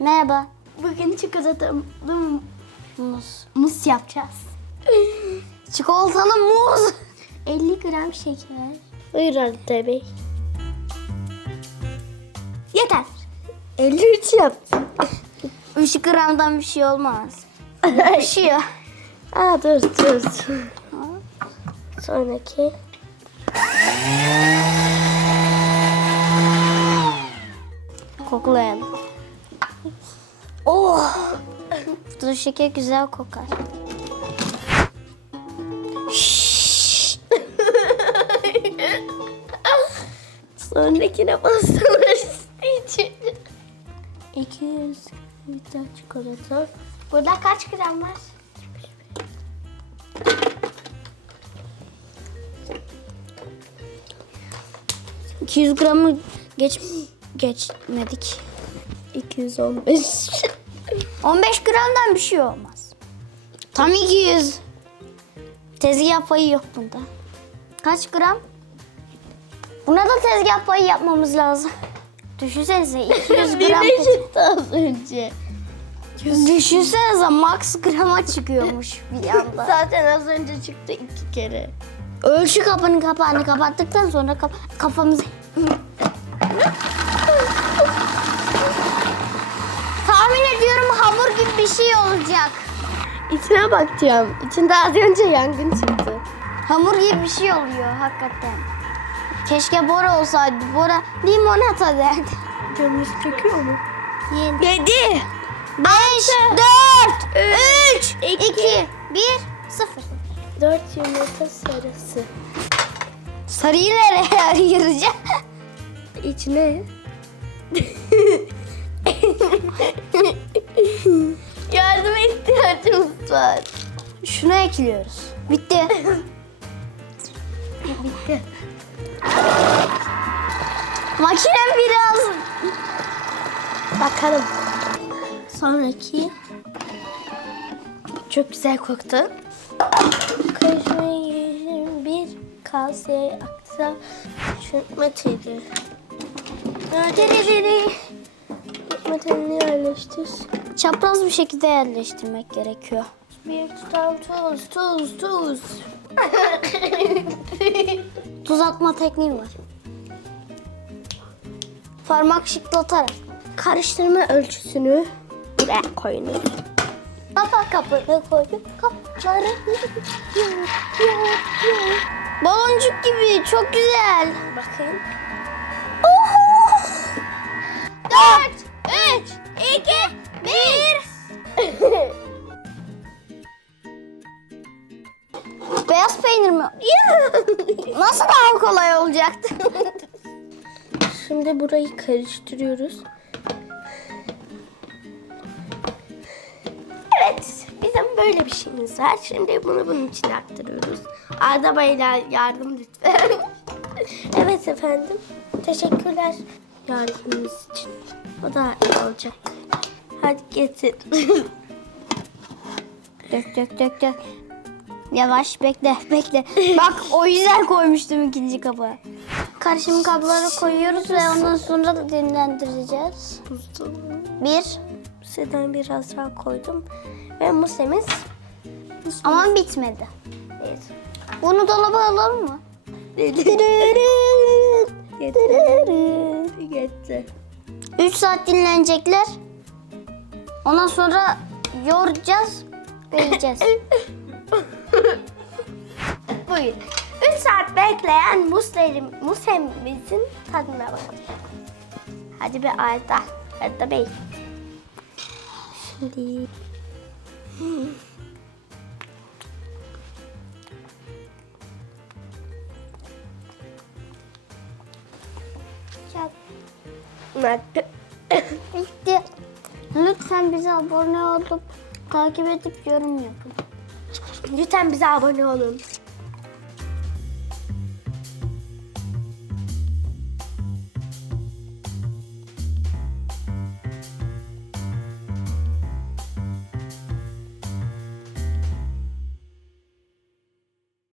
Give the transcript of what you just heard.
Merhaba. Bugün çikolatalı Muz. muz yapacağız. Çikolatalı muz. 50 gram şeker. Buyur Arda Bey. Yeter. 53 yaptım. 3 gramdan bir şey olmaz. Yapışıyor. Aa dur dur. Sonraki. Koklayalım. Oh. Dur şeker güzel kokar. Sonrakine bastırır için. 200 litre çikolata. Burada kaç gram var? Cık, 200 gramı geç geçmedik. 215. 15 gramdan bir şey olmaz. Tam 200. Tezgah payı yok bunda. Kaç gram? Buna da tezgah payı yapmamız lazım. Düşünsenize 200 gram. Bir çıktı az önce. Düşünsenize max grama çıkıyormuş bir anda. Zaten az önce çıktı iki kere. Ölçü kapının kapağını kapattıktan sonra kap kafamızı... bir şey olacak. İçine bakacağım. İçinde az önce yangın çıktı. Hamur gibi bir şey oluyor hakikaten. Keşke Bora olsaydı. Bora limonata derdi. Canımız çekiyor mu? Yedi. Beş, dört, üç, iki, bir, sıfır. Dört yumurta sarısı. Sarıyı nereye ayıracağım? İçine. İhtiyacımız var. Şunu ekliyoruz. Bitti. Bitti. Makinem biraz Bakalım. Sonraki çok güzel koktu. Karışmayı bir kaseye aksa çırpma teli. Diri Çırpma telini yerleştir. Çapraz bir şekilde yerleştirmek gerekiyor. Bir tutam tuz, tuz, tuz. Tuz atma tekniği var. Parmak şıklatarak. Karıştırma ölçüsünü buraya koyunuz. Kafa kapını koydum. Kapları. Baloncuk gibi çok güzel. Bakın. Dört, Nasıl daha kolay olacaktı? Şimdi burayı karıştırıyoruz. Evet, bizim böyle bir şeyimiz var. Şimdi bunu bunun içine aktarıyoruz. Arda Beyler yardım lütfen. evet efendim. Teşekkürler yardımınız için. O da iyi olacak. Hadi getir. dök dök dök dök. Yavaş bekle bekle. Bak o yüzden koymuştum ikinci kabı. Karışım kabları koyuyoruz ve ondan sonra da dinlendireceğiz. Bir. Sıradan biraz daha koydum. Ve musemiz Ama bitmedi. Evet. Bunu dolaba alalım mı? Gitti. 3 saat dinlenecekler. Ondan sonra yoğuracağız ve yiyeceğiz. Buyurun. 3 saat bekleyen muslerim, musemimizin tadına bakın. Hadi bir Arda. Arda Bey. Şimdi... Bitti. Lütfen bize abone olup takip edip yorum yapın. Lütfen bize abone olun.